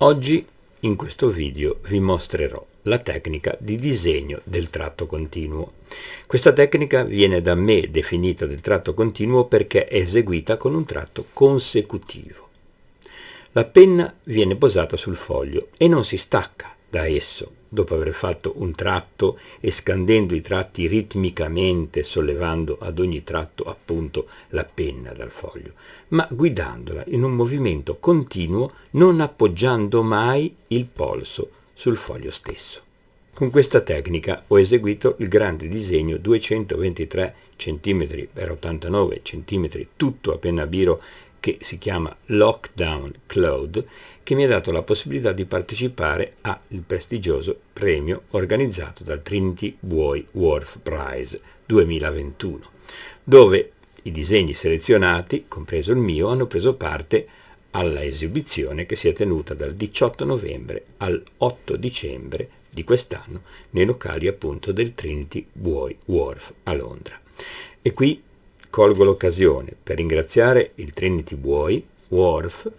Oggi in questo video vi mostrerò la tecnica di disegno del tratto continuo. Questa tecnica viene da me definita del tratto continuo perché è eseguita con un tratto consecutivo. La penna viene posata sul foglio e non si stacca da esso dopo aver fatto un tratto e scandendo i tratti ritmicamente, sollevando ad ogni tratto appunto la penna dal foglio, ma guidandola in un movimento continuo, non appoggiando mai il polso sul foglio stesso. Con questa tecnica ho eseguito il grande disegno 223 cm x 89 cm tutto a penna biro che si chiama Lockdown Cloud, che mi ha dato la possibilità di partecipare al prestigioso premio organizzato dal Trinity Buoy Wharf Prize 2021, dove i disegni selezionati, compreso il mio, hanno preso parte alla esibizione che si è tenuta dal 18 novembre al 8 dicembre di quest'anno nei locali appunto del Trinity Buoy Wharf a Londra. E qui colgo l'occasione per ringraziare il Trinity Buoy Wharf,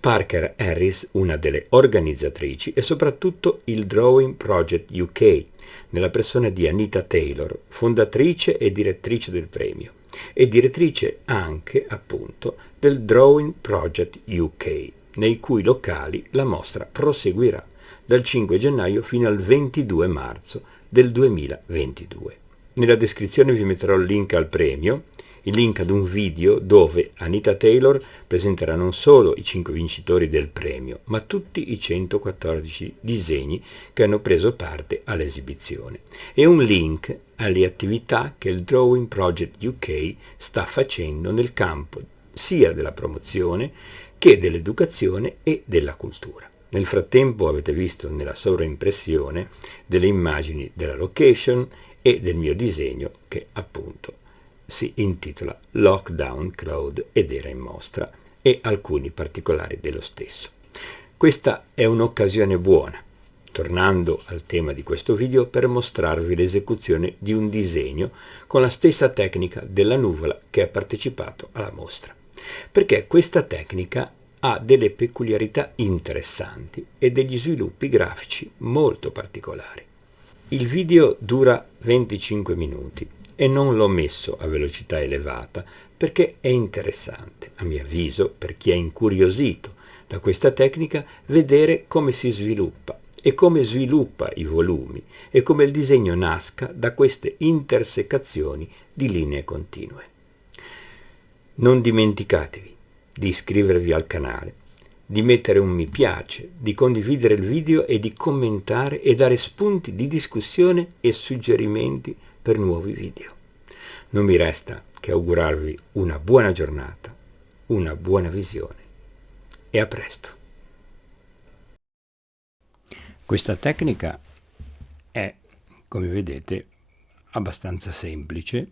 Parker Harris, una delle organizzatrici, e soprattutto il Drawing Project UK, nella persona di Anita Taylor, fondatrice e direttrice del premio, e direttrice anche, appunto, del Drawing Project UK, nei cui locali la mostra proseguirà dal 5 gennaio fino al 22 marzo del 2022. Nella descrizione vi metterò il link al premio, il link ad un video dove Anita Taylor presenterà non solo i 5 vincitori del premio, ma tutti i 114 disegni che hanno preso parte all'esibizione, e un link alle attività che il Drawing Project UK sta facendo nel campo sia della promozione che dell'educazione e della cultura. Nel frattempo avete visto nella sovraimpressione delle immagini della location e del mio disegno che appunto si intitola Lockdown Cloud ed era in mostra, e alcuni particolari dello stesso. Questa è un'occasione buona, tornando al tema di questo video, per mostrarvi l'esecuzione di un disegno con la stessa tecnica della nuvola che ha partecipato alla mostra, perché questa tecnica ha delle peculiarità interessanti e degli sviluppi grafici molto particolari. Il video dura 25 minuti e non l'ho messo a velocità elevata perché è interessante, a mio avviso, per chi è incuriosito da questa tecnica, vedere come si sviluppa e come sviluppa i volumi e come il disegno nasca da queste intersecazioni di linee continue. Non dimenticatevi di iscrivervi al canale, di mettere un mi piace, di condividere il video e di commentare e dare spunti di discussione e suggerimenti per nuovi video. Non mi resta che augurarvi una buona giornata, una buona visione e a presto. Questa tecnica è, come vedete, abbastanza semplice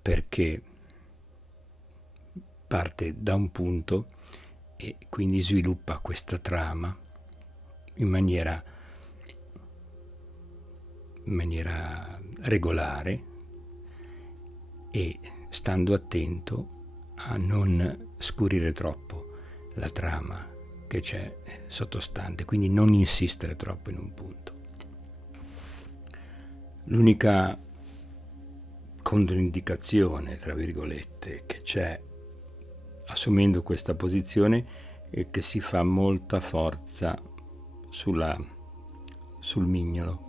perché parte da un punto e quindi sviluppa questa trama in maniera regolare e stando attento a non scurire troppo la trama che c'è sottostante, quindi non insistere troppo in un punto. L'unica controindicazione, tra virgolette, che c'è assumendo questa posizione è che si fa molta forza sul mignolo,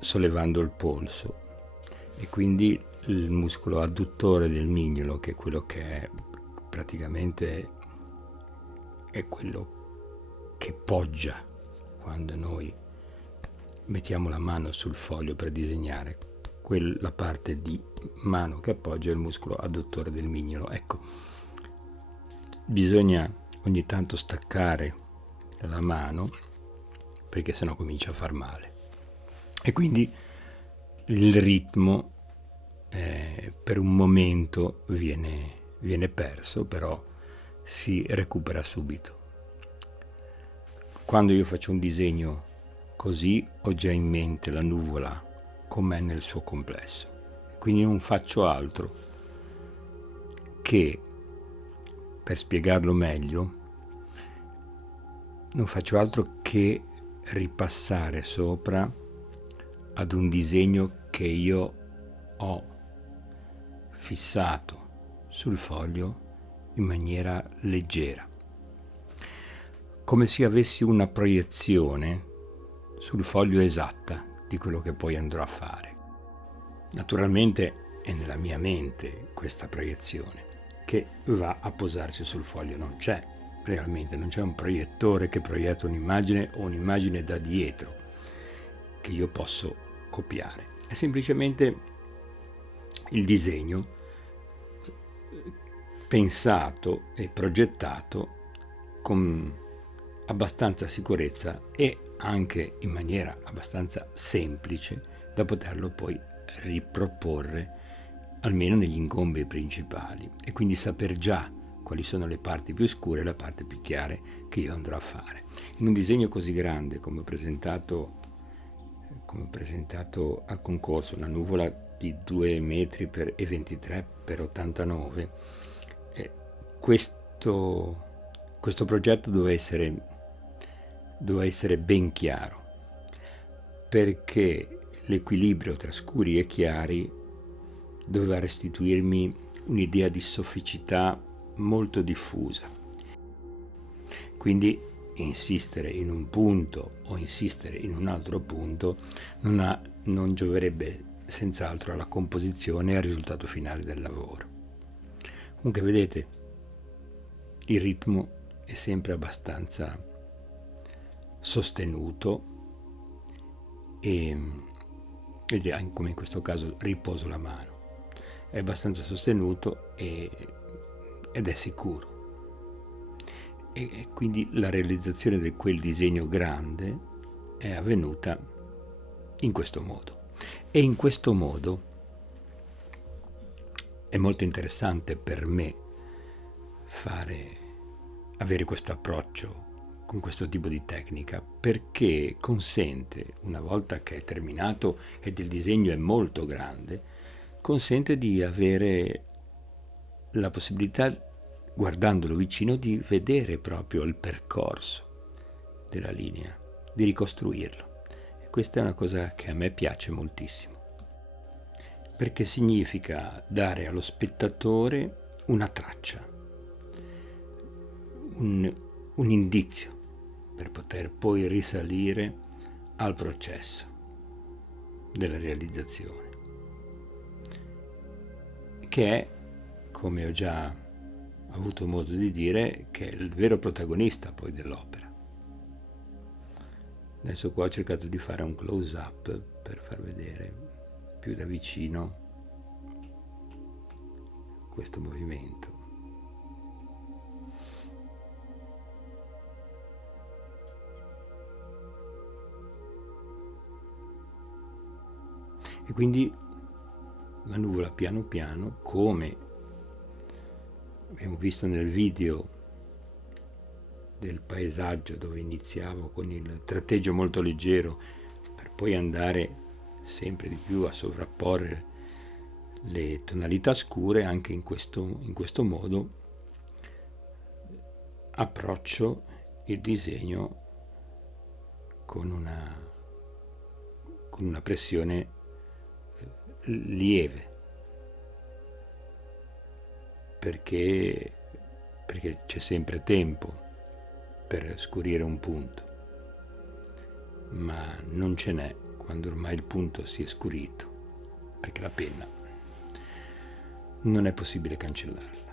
sollevando il polso, e quindi il muscolo adduttore del mignolo, che è quello che è praticamente è quello che poggia quando noi mettiamo la mano sul foglio per disegnare, quella parte di mano che appoggia il muscolo adduttore del mignolo. Ecco, bisogna ogni tanto staccare la mano perché sennò comincia a far male, e quindi il ritmo per un momento viene perso, però si recupera subito. Quando io faccio un disegno così ho già in mente la nuvola com'è nel suo complesso, quindi non faccio altro che, per spiegarlo meglio, non faccio altro che ripassare sopra ad un disegno che io ho fissato sul foglio in maniera leggera, come se avessi una proiezione sul foglio esatta di quello che poi andrò a fare. Naturalmente è nella mia mente questa proiezione che va a posarsi sul foglio, non c'è realmente, non c'è un proiettore che proietta un'immagine o un'immagine da dietro che io posso copiare. È semplicemente il disegno pensato e progettato con abbastanza sicurezza e anche in maniera abbastanza semplice da poterlo poi riproporre almeno negli ingombi principali e quindi saper già quali sono le parti più scure e le parti più chiare che io andrò a fare. In un disegno così grande come ho presentato al concorso, una nuvola di 2 metri e 23 per 89, questo progetto doveva essere ben chiaro, perché l'equilibrio tra scuri e chiari doveva restituirmi un'idea di sofficità molto diffusa. Quindi insistere in un punto o insistere in un altro punto non gioverebbe senz'altro alla composizione e al risultato finale del lavoro. Comunque vedete, il ritmo è sempre abbastanza sostenuto e come in questo caso riposo la mano, è abbastanza sostenuto ed è sicuro, e quindi la realizzazione di quel disegno grande è avvenuta in questo modo, e in questo modo è molto interessante per me avere questo approccio con questo tipo di tecnica, perché consente, una volta che è terminato ed il disegno è molto grande, consente di avere la possibilità, guardandolo vicino, di vedere proprio il percorso della linea, di ricostruirlo. E questa è una cosa che a me piace moltissimo, perché significa dare allo spettatore una traccia, un indizio per poter poi risalire al processo della realizzazione, che è, come ho già avuto modo di dire, che è il vero protagonista poi dell'opera. Adesso qua ho cercato di fare un close-up per far vedere più da vicino questo movimento. E quindi la nuvola piano piano, come abbiamo visto nel video del paesaggio, dove iniziavo con il tratteggio molto leggero per poi andare sempre di più a sovrapporre le tonalità scure, anche in questo modo approccio il disegno con una pressione lieve, perché c'è sempre tempo per scurire un punto, ma non ce n'è quando ormai il punto si è scurito, perché la penna non è possibile cancellarla.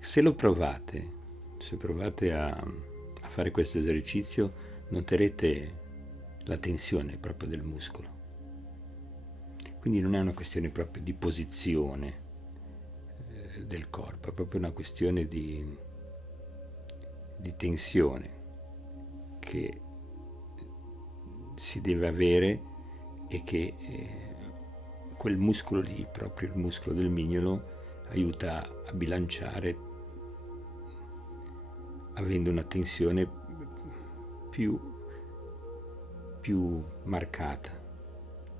Se provate a fare questo esercizio, noterete la tensione proprio del muscolo. Quindi non è una questione proprio di posizione del corpo, è proprio una questione di tensione che si deve avere, e che quel muscolo lì, proprio il muscolo del mignolo, aiuta a bilanciare, avendo una tensione più marcata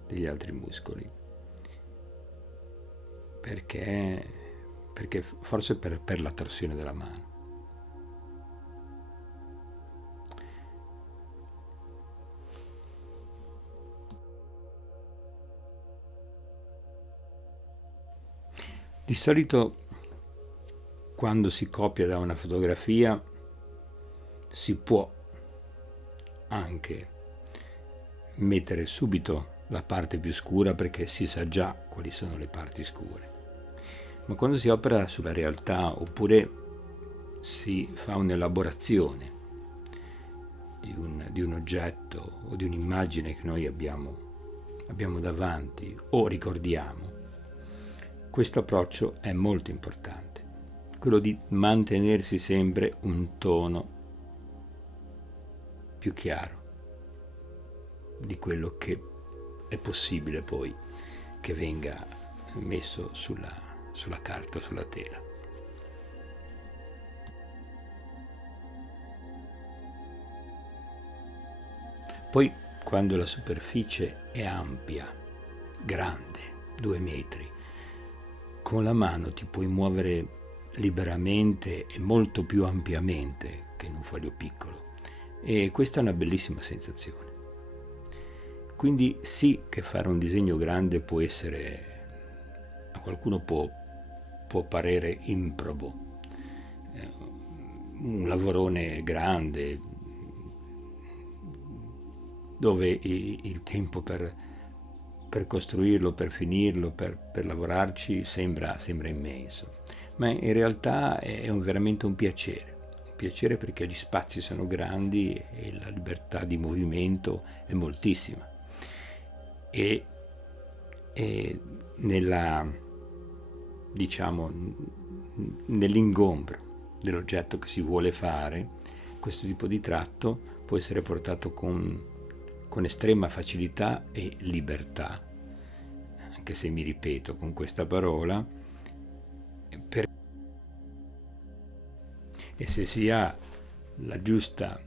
degli altri muscoli. perché forse per la torsione della mano. Di solito quando si copia da una fotografia si può anche mettere subito la parte più scura perché si sa già quali sono le parti scure. Ma quando si opera sulla realtà oppure si fa un'elaborazione di un oggetto o di un'immagine che noi abbiamo davanti o ricordiamo, questo approccio è molto importante, quello di mantenersi sempre un tono più chiaro di quello che è possibile poi che venga messo sulla carta o sulla tela. Poi quando la superficie è ampia, grande, 2 metri, con la mano ti puoi muovere liberamente e molto più ampiamente che in un foglio piccolo, e questa è una bellissima sensazione. Quindi sì che fare un disegno grande può essere, a qualcuno può parere improbo, un lavorone grande dove il tempo per costruirlo, per finirlo, per lavorarci sembra immenso, ma in realtà è veramente un piacere perché gli spazi sono grandi e la libertà di movimento è moltissima e nell'ingombro dell'oggetto che si vuole fare, questo tipo di tratto può essere portato con estrema facilità e libertà, anche se mi ripeto con questa parola, e se si ha la giusta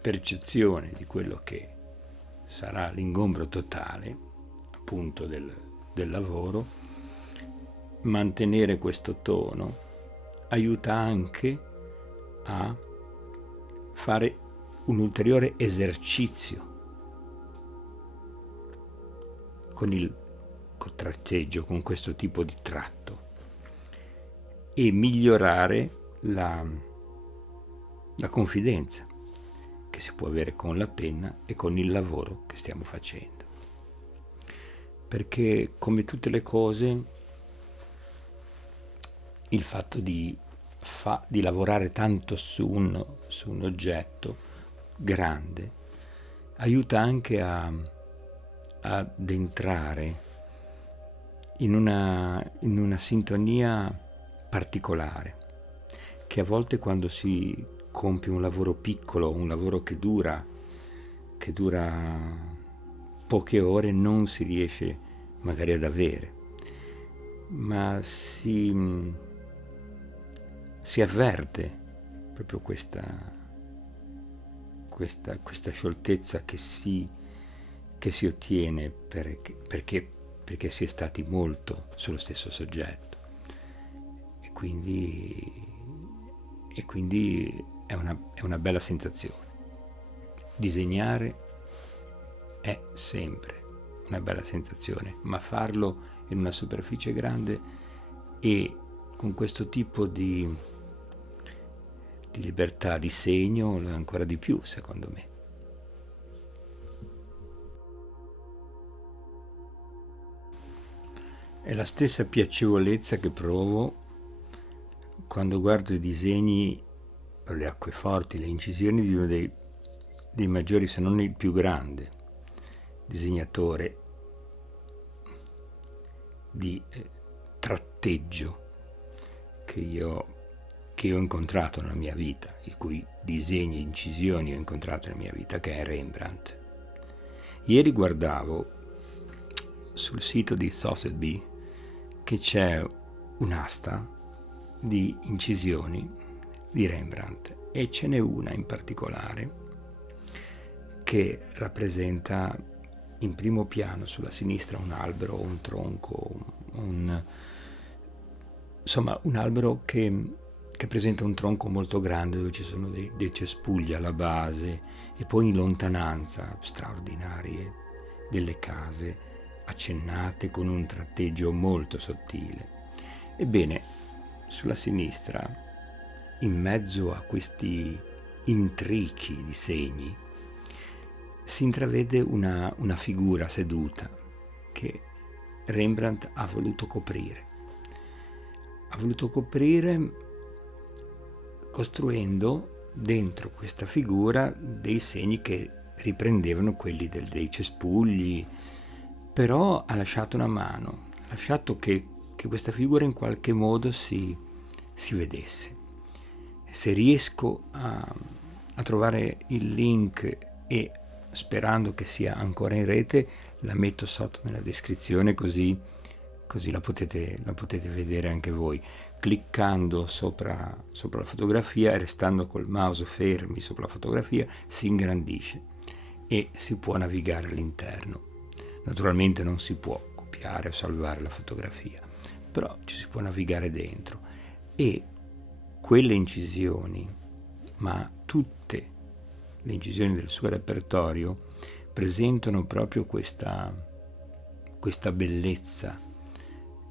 percezione di quello che sarà l'ingombro totale, appunto del lavoro, mantenere questo tono aiuta anche a fare un ulteriore esercizio con il tratteggio, con questo tipo di tratto, e migliorare la confidenza che si può avere con la penna e con il lavoro che stiamo facendo. Perché come tutte le cose, il fatto di lavorare tanto su un oggetto grande aiuta anche ad entrare in una sintonia particolare, che a volte quando si compie un lavoro piccolo, un lavoro che dura poche ore, non si riesce magari ad avere, ma si avverte proprio questa scioltezza che si ottiene perché si è stati molto sullo stesso soggetto, e quindi è una bella sensazione. Disegnare è sempre una bella sensazione, ma farlo in una superficie grande e con questo tipo di libertà di segno ancora di più, secondo me. È la stessa piacevolezza che provo quando guardo i disegni, le acqueforti, le incisioni di uno dei maggiori, se non il più grande disegnatore di tratteggio che io ho incontrato nella mia vita, i cui disegni e incisioni ho incontrato nella mia vita, che è Rembrandt. Ieri guardavo sul sito di Sotheby che c'è un'asta di incisioni di Rembrandt, e ce n'è una in particolare che rappresenta in primo piano sulla sinistra un albero, un tronco, insomma un albero che presenta un tronco molto grande dove ci sono dei cespugli alla base e poi in lontananza straordinarie delle case accennate con un tratteggio molto sottile. Ebbene, sulla sinistra, in mezzo a questi intrichi di segni, si intravede una figura seduta che Rembrandt ha voluto coprire. Ha voluto coprire costruendo dentro questa figura dei segni che riprendevano quelli dei cespugli, però ha lasciato una mano, ha lasciato che questa figura in qualche modo si vedesse. Se riesco a trovare il link e sperando che sia ancora in rete, la metto sotto nella descrizione così la potete vedere anche voi, cliccando sopra la fotografia e restando col mouse fermi sopra la fotografia si ingrandisce e si può navigare all'interno. Naturalmente non si può copiare o salvare la fotografia, però ci si può navigare dentro e quelle incisioni, ma tutte le incisioni del suo repertorio presentano proprio questa bellezza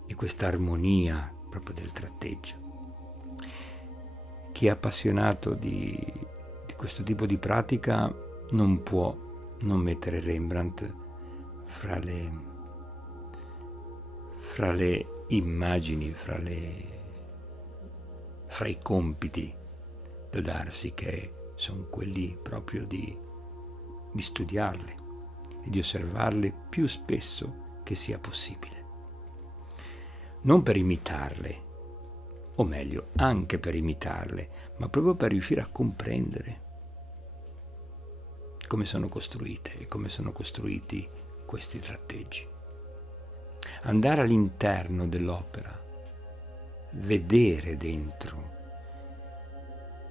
e questa armonia proprio del tratteggio. Chi è appassionato di questo tipo di pratica non può non mettere Rembrandt fra le immagini, fra i compiti da darsi, che sono quelli proprio di studiarle e di osservarle più spesso che sia possibile. Non per imitarle, o meglio, anche per imitarle, ma proprio per riuscire a comprendere come sono costruite e come sono costruiti questi tratteggi. Andare all'interno dell'opera, vedere dentro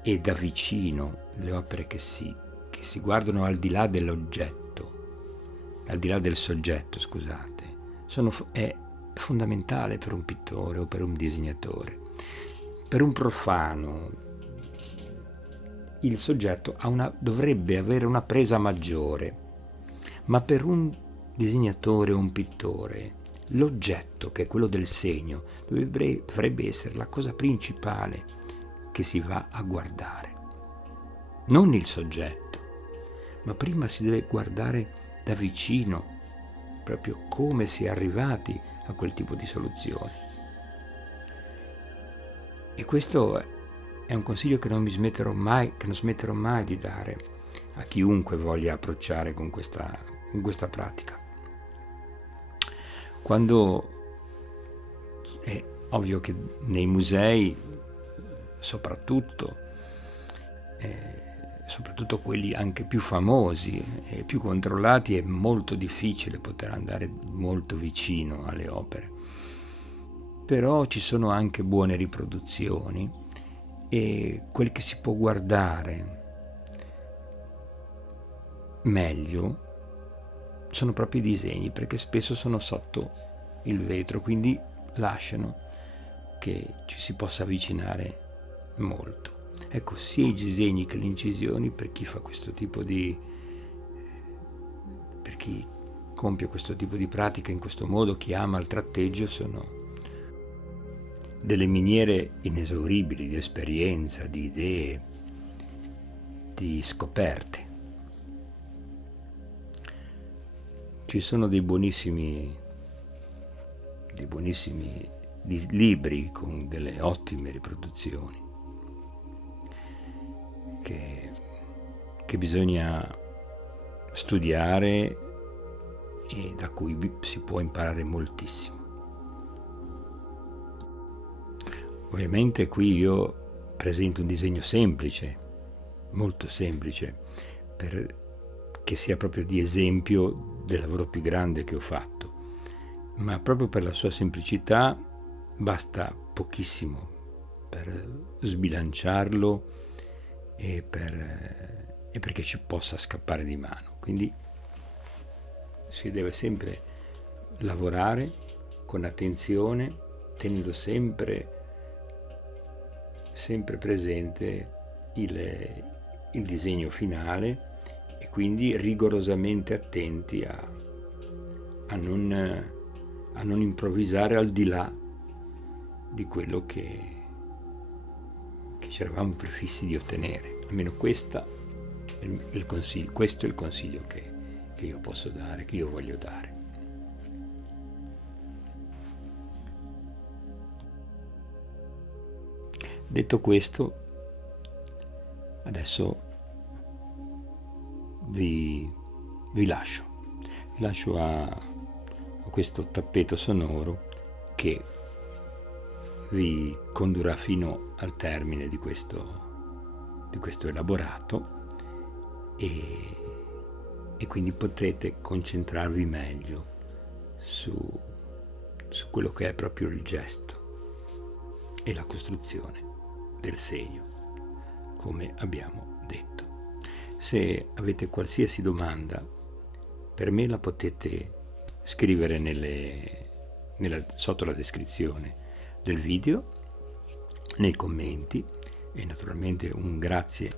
e da vicino le opere che si guardano al di là dell'oggetto, al di là del soggetto, scusate, è fondamentale per un pittore o per un disegnatore. Per un profano il soggetto dovrebbe avere una presa maggiore, ma per un disegnatore o un pittore l'oggetto, che è quello del segno, dovrebbe essere la cosa principale che si va a guardare. Non il soggetto, ma prima si deve guardare da vicino proprio come si è arrivati a quel tipo di soluzione. E questo è un consiglio che non smetterò mai di dare a chiunque voglia approcciare con questa pratica. Quando è ovvio che nei musei, soprattutto quelli anche più famosi e più controllati, è molto difficile poter andare molto vicino alle opere, però ci sono anche buone riproduzioni e quel che si può guardare meglio sono proprio i disegni, perché spesso sono sotto il vetro, quindi lasciano che ci si possa avvicinare molto. Ecco, sia i disegni che le incisioni, per chi fa per chi compie questo tipo di pratica in questo modo, chi ama il tratteggio, sono delle miniere inesauribili di esperienza, di idee, di scoperte. Ci sono dei buonissimi libri con delle ottime riproduzioni che bisogna studiare e da cui si può imparare moltissimo. Ovviamente qui io presento un disegno semplice, molto semplice, che sia proprio di esempio del lavoro più grande che ho fatto, ma proprio per la sua semplicità basta pochissimo per sbilanciarlo e perché ci possa scappare di mano. Quindi si deve sempre lavorare con attenzione, tenendo sempre sempre presente il disegno finale e quindi rigorosamente attenti a non improvvisare al di là di quello che ci eravamo prefissi di ottenere. Almeno questo è il consiglio che io posso dare, che io voglio dare. Detto questo, adesso vi lascio a questo tappeto sonoro che vi condurrà fino al termine di questo elaborato e quindi potrete concentrarvi meglio su quello che è proprio il gesto e la costruzione del segno, come abbiamo detto. Se avete qualsiasi domanda per me la potete scrivere sotto la descrizione del video, nei commenti, e naturalmente un grazie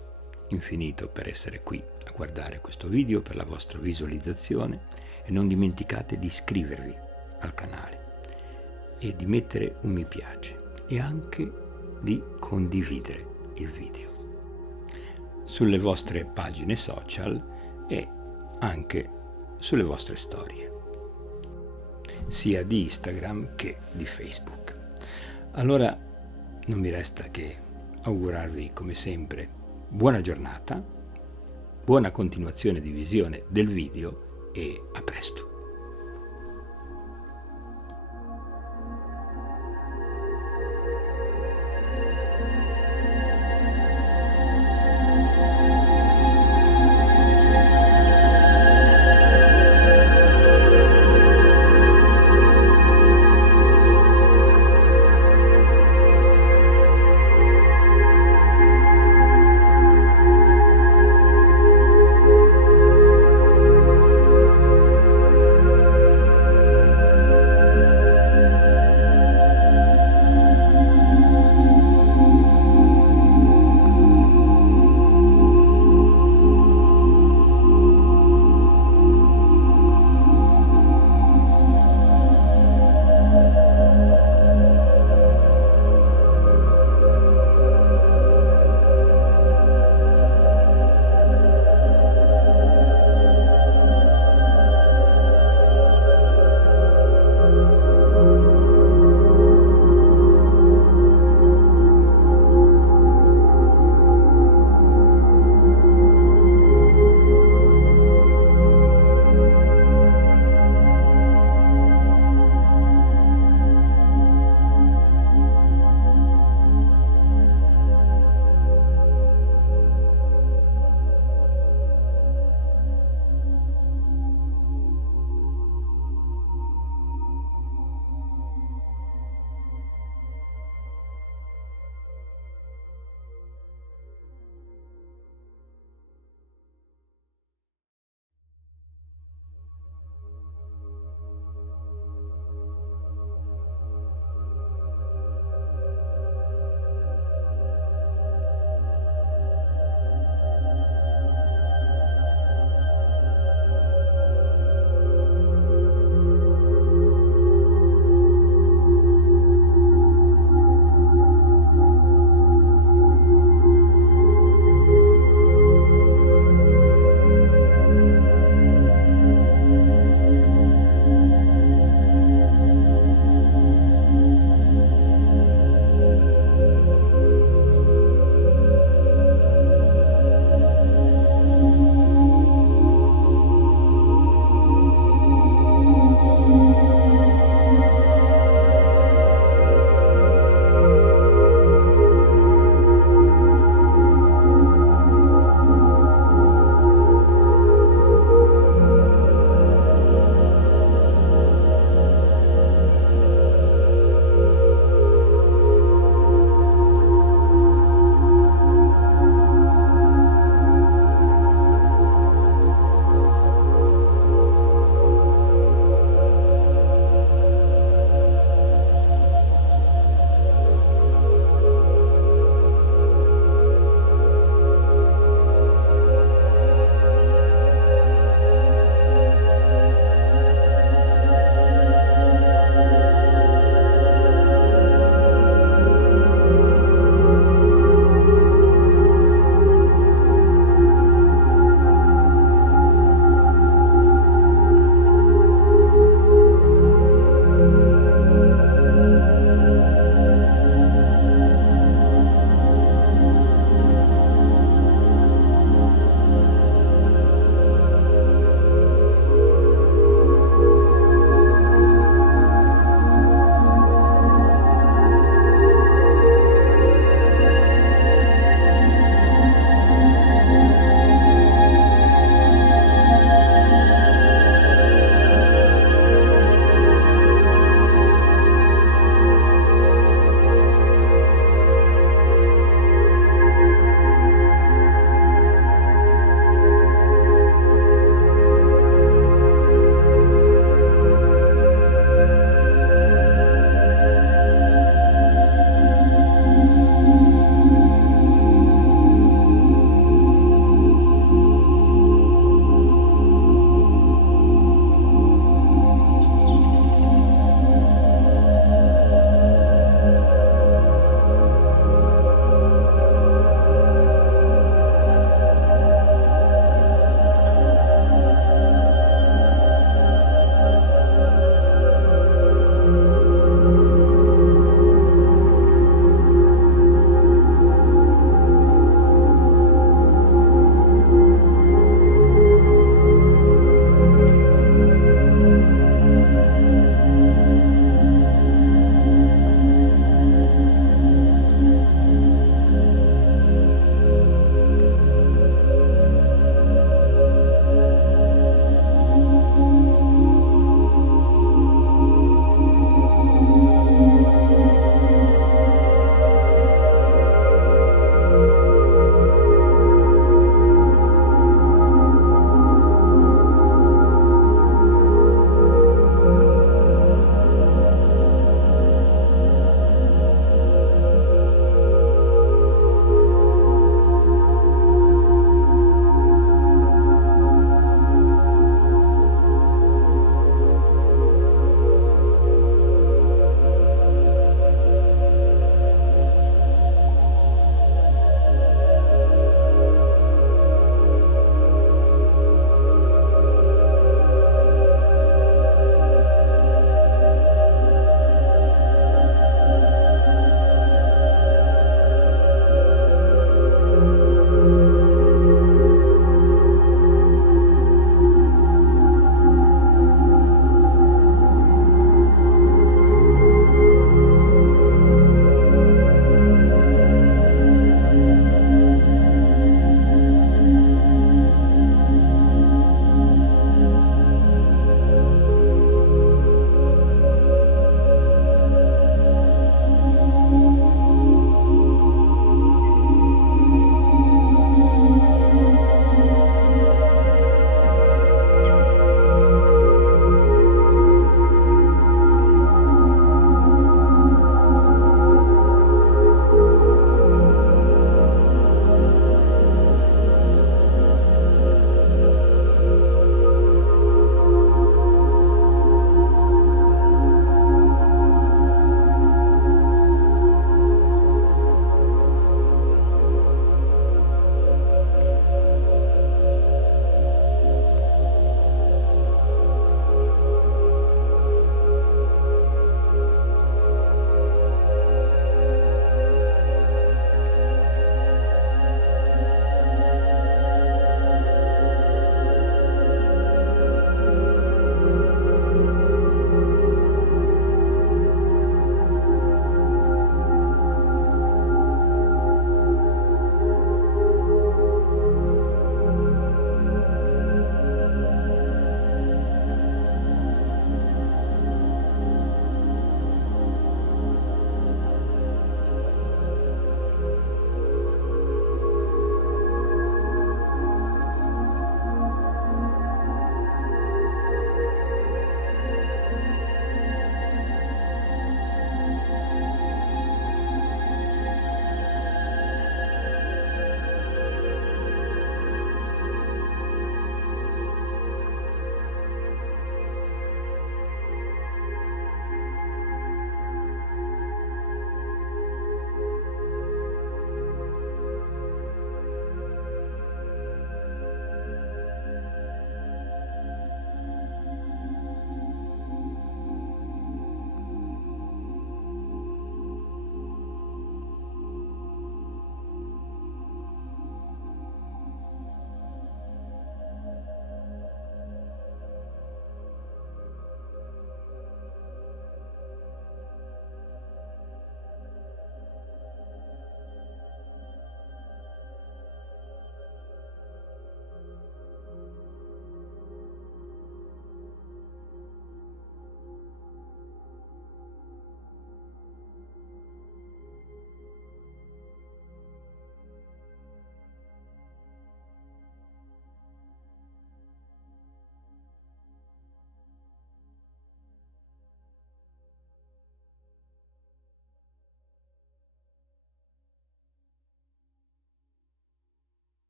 infinito per essere qui a guardare questo video, per la vostra visualizzazione, e non dimenticate di iscrivervi al canale e di mettere un mi piace e anche di condividere il video sulle vostre pagine social e anche sulle vostre storie, sia di Instagram che di Facebook. Allora non mi resta che augurarvi come sempre buona giornata, buona continuazione di visione del video e a presto.